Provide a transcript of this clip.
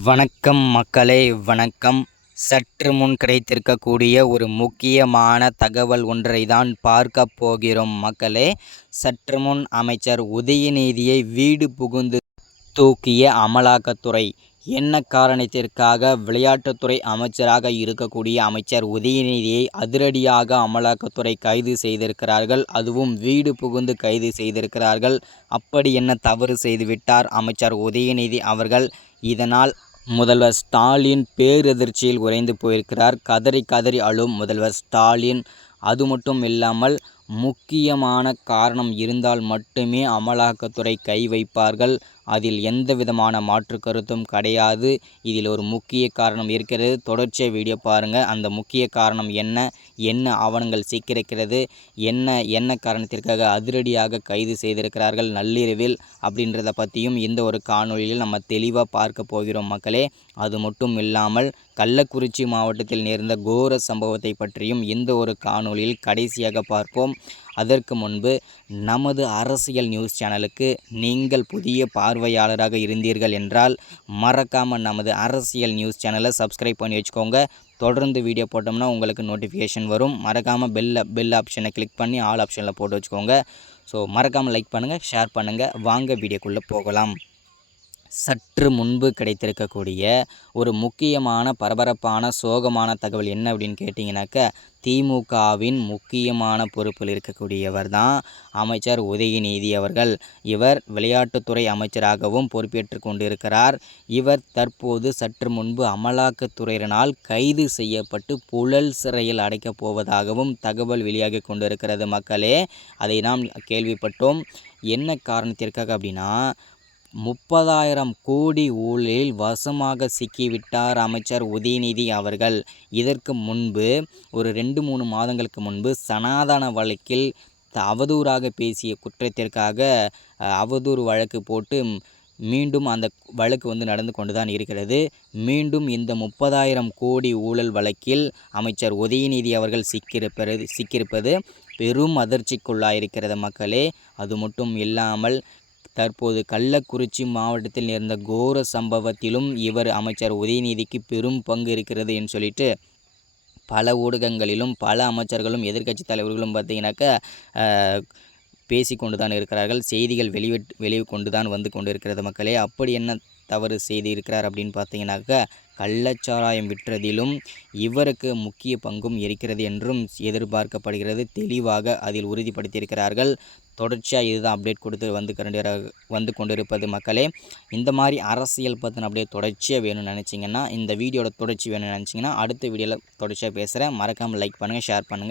வணக்கம் மக்களே, வணக்கம். சற்று முன் கிடைத்திருக்கக்கூடிய ஒரு முக்கியமான தகவல் ஒன்றை தான் பார்க்க போகிறோம் மக்களே. சற்று முன் அமைச்சர் உதயநிதியை வீடு புகுந்து தூக்கிய அமலாக்கத்துறை. என்ன காரணத்திற்காக விளையாட்டுத்துறை அமைச்சராக இருக்கக்கூடிய அமைச்சர் உதயநிதியை அதிரடியாக அமலாக்கத்துறை கைது செய்திருக்கிறார்கள். அதுவும் வீடு புகுந்து கைது செய்திருக்கிறார்கள். அப்படி என்ன தவறு செய்துவிட்டார் அமைச்சர் உதயநிதி அவர்கள்? இதனால் முதல்வர் ஸ்டாலின் பேரதிர்ச்சியில் உறைந்து போயிருக்கிறார். கதறி கதறி அழும் முதல்வர் ஸ்டாலின். அது மட்டும் இல்லாமல் முக்கியமான காரணம் இருந்தால் மட்டுமே அமலாக்கத்துறை கை வைப்பார்கள். அதில் எந்த விதமான மாற்று கருத்தும் கிடையாது. இதில் ஒரு முக்கிய காரணம் இருக்கிறது. தொடர்ச்சியாக வீடியோ பாருங்கள். அந்த முக்கிய காரணம் என்ன ஆவணங்கள் சிக்கியிருக்கிறது, என்ன காரணத்திற்காக அதிரடியாக கைது செய்திருக்கிறார்கள் நள்ளிரவில் அப்படின்றத பற்றியும் இந்த ஒரு காணொலியில் நம்ம தெளிவாக பார்க்க போகிறோம் மக்களே. அது மட்டும் இல்லாமல் கள்ளக்குறிச்சி மாவட்டத்தில் நேர்ந்த கோர சம்பவத்தை பற்றியும் இந்த ஒரு காணொலியில் கடைசியாக பார்ப்போம். அதற்கு முன்பு நமது அரசியல் நியூஸ் சேனலுக்கு நீங்கள் புதிய பார்வையாளராக இருந்தீர்கள் என்றால் மறக்காமல் நமது அரசியல் நியூஸ் சேனலை சப்ஸ்கிரைப் பண்ணி வச்சுக்கோங்க. தொடர்ந்து வீடியோ போட்டோம்னா உங்களுக்கு நோட்டிஃபிகேஷன் வரும். மறக்காமல் பெல் ஆப்ஷனை கிளிக் பண்ணி ஆல் ஆப்ஷனில் போட்டு வச்சுக்கோங்க. ஸோ மறக்காமல் லைக் பண்ணுங்கள், ஷேர் பண்ணுங்கள். வாங்க வீடியோக்குள்ளே போகலாம். சற்று முன்பு கிடைத்திருக்கக்கூடிய ஒரு முக்கியமான பரபரப்பான சோகமான தகவல் என்ன அப்படின்னு கேட்டிங்கனாக்கா, திமுகவின் முக்கியமான பொறுப்பில் இருக்கக்கூடியவர் தான் அமைச்சர் உதயநிதி அவர்கள். இவர் விளையாட்டுத்துறை அமைச்சராகவும் பொறுப்பேற்று கொண்டிருக்கிறார். இவர் தற்போது சற்று முன்பு அமலாக்கத்துறையினால் கைது செய்யப்பட்டு புழல் சிறையில் அடைக்கப் போவதாகவும் தகவல் வெளியாகி கொண்டிருக்கிறது மக்களே. அதை நாம் கேள்விப்பட்டோம். என்ன காரணத்திற்காக அப்படின்னா, 30,000 கோடி ஊழலில் வசமாக சிக்கிவிட்டார் அமைச்சர் உதயநிதி அவர்கள். இதற்கு முன்பு ஒரு 2-3 மாதங்களுக்கு முன்பு சனாதன வழக்கில் அவதூறாக பேசிய குற்றத்திற்காக அவதூறு வழக்கு போட்டு மீண்டும் அந்த வழக்கு நடந்து கொண்டு தான் இருக்கிறது. மீண்டும் இந்த 30,000 கோடி ஊழல் வழக்கில் அமைச்சர் உதயநிதி அவர்கள் சிக்கியிருப்பது பெரும் அதிர்ச்சிக்குள்ளாயிருக்கிறது மக்களே. அது மட்டும் இல்லாமல் தற்போது கள்ளக்குறிச்சி மாவட்டத்தில் நேர்ந்த கோர சம்பவத்திலும் அமைச்சர் உதயநிதிக்கு பெரும் பங்கு இருக்கிறது என்று சொல்லிட்டு பல ஊடகங்களிலும் பல அமைச்சர்களும் எதிர்க்கட்சி தலைவர்களும் பார்த்திங்கனாக்கா பேசிக்கொண்டு தான் இருக்கிறார்கள். செய்திகள் வெளிக்கொண்டு தான் வந்து கொண்டு இருக்கிறது மக்களே. அப்படி என்ன தவறு செய்திருக்கிறார் அப்படின்னு பார்த்தீங்கன்னாக்கா, கள்ளச்சாராயம் விற்றதிலும் இவருக்கு முக்கிய பங்கும் இருக்கிறது என்றும் எதிர்பார்க்கப்படுகிறது. தெளிவாக அதில் உறுதிப்படுத்தியிருக்கிறார்கள். தொடர்ச்சியாக இதுதான் அப்டேட் கொடுத்து வந்து கொண்டிருப்பது மக்களே. இந்த மாதிரி அரசியல் பற்றின அப்டேட் தொடர்ச்சியாக வேணும்னு நினச்சிங்கன்னா, இந்த வீடியோட தொடர்ச்சி வேணும்னு நினச்சிங்கன்னா அடுத்த வீடியோவில் தொடர்ச்சியாக பேசுகிறேன். மறக்காமல் லைக் பண்ணுங்கள், ஷேர் பண்ணுங்கள்.